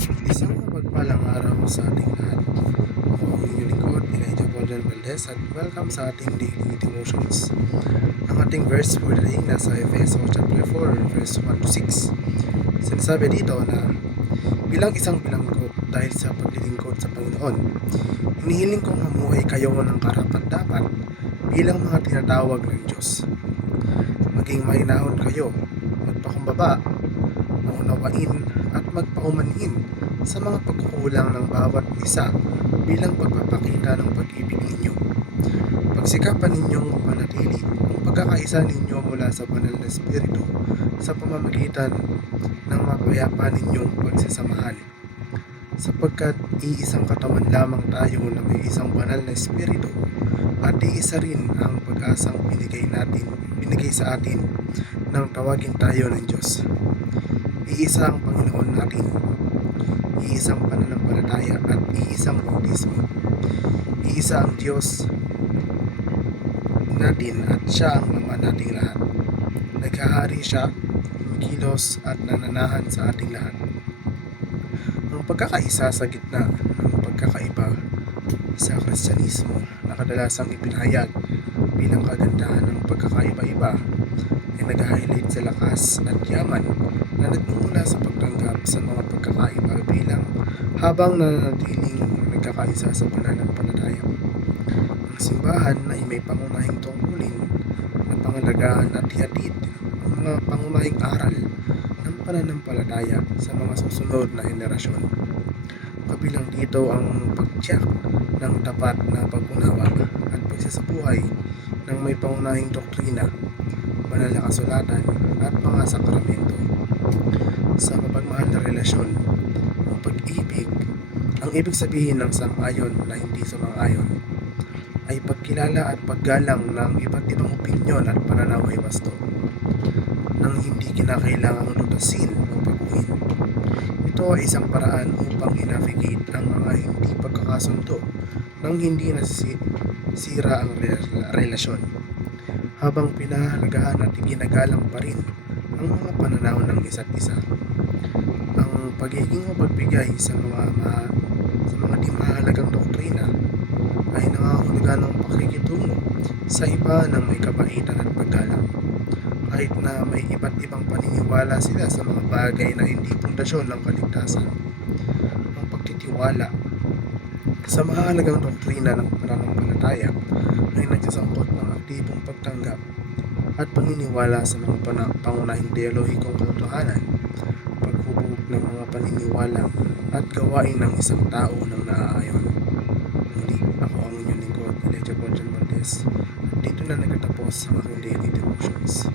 Isang mapagpalang araw sa ating lahat. Ako ang inyong lingkod, Elijah Bolden Valdez, at welcome sa ating daily devotions. Ang ating verse for the day nasa Efeso chapter 4, verse 1 to 6. Sinasabi dito na bilang isang bilanggo dahil sa paglilingkod sa Panginoon, hinihiling kong mamuhay kayo ng karapat-dapat bilang mga tinatawag ng Diyos. Maging mahinahon kayo, magpakumbaba, maunawain at magpaumanhin sa mga pagkukulang ng bawat isa bilang pagpapakita ng pag-ibig ninyo. Pagsikapan ninyong manatili ang pagkakaisa ninyo mula sa banal na espiritu sa pamamagitan ng mapayapa ninyong pagsasamahan. Sapagkat iisang katawan lamang tayo na may isang banal na espiritu at iisa rin ang pag-asang binigay sa atin nang tawagin tayo ng Diyos. Iisa ang Panginoon natin, iisang pananampalataya at iisang bautismo. Iisa ang Diyos natin at siya ang Ama nating lahat. Naghahari siya, kumikilos at nananahan sa ating lahat. Ang pagkakaisa sa gitna ng pagkakaiba sa Kristyanismo na kadalasang ipinahayag bilang kagandahan ng pagkakaiba-iba ay nag-highlight sa lakas at yaman na nagmumula sa pagtanggap sa mga pagkakaiba bilang habang nananatiling nagkakaisa sa pananampalataya. Ang simbahan ay may pangunahing tungkulin na pangalagaan at ihatid ang mga pangunahing aral ng pananampalataya sa mga susunod na henerasyon. Kabilang dito ang pagtiyak ng tapat na pag-unawa at pagsasabuhay ng may pangunahing doktrina, banal na kasulatan at mga sakramento. Sa mapagmahal na relasyon, ang pag-ibig, ang ibig sabihin ng sang-ayon na hindi sumang-ayon, ay pagkilala at paggalang ng iba't ibang opinyon at pananaw ay wasto, nang hindi kinakailangang lutasin o baguhin. Ito ay isang paraan upang i-navigate ang mga hindi pagkakasundo nang hindi nasisira ang relasyon, habang pinahalagahan at ginagalang pa rin ang mga pananaw ng isa't isa. Ang pagiging mapagbigay sa mga di mahalagang doktrina ay nangangahulugan ng pakikitungo sa iba ng may kabaitan at paggalang, kahit na may iba't ibang paniniwala sila sa mga bagay na hindi pundasyon ng kaligtasan. Ang pagtitiwala sa mahalagang doktrina ng pananampalataya ay nagsasangkot ng aktibong pagtanggap at paniniwala sa mga pangunahing teolohikong katotohanan, paghubog ng mga paniniwala at gawain ng isang tao ng naaayon. Muli, ako ang inyong lingkod, Elijah Bolden Valdez. Dito na nagtatapos ang aking daily devotions.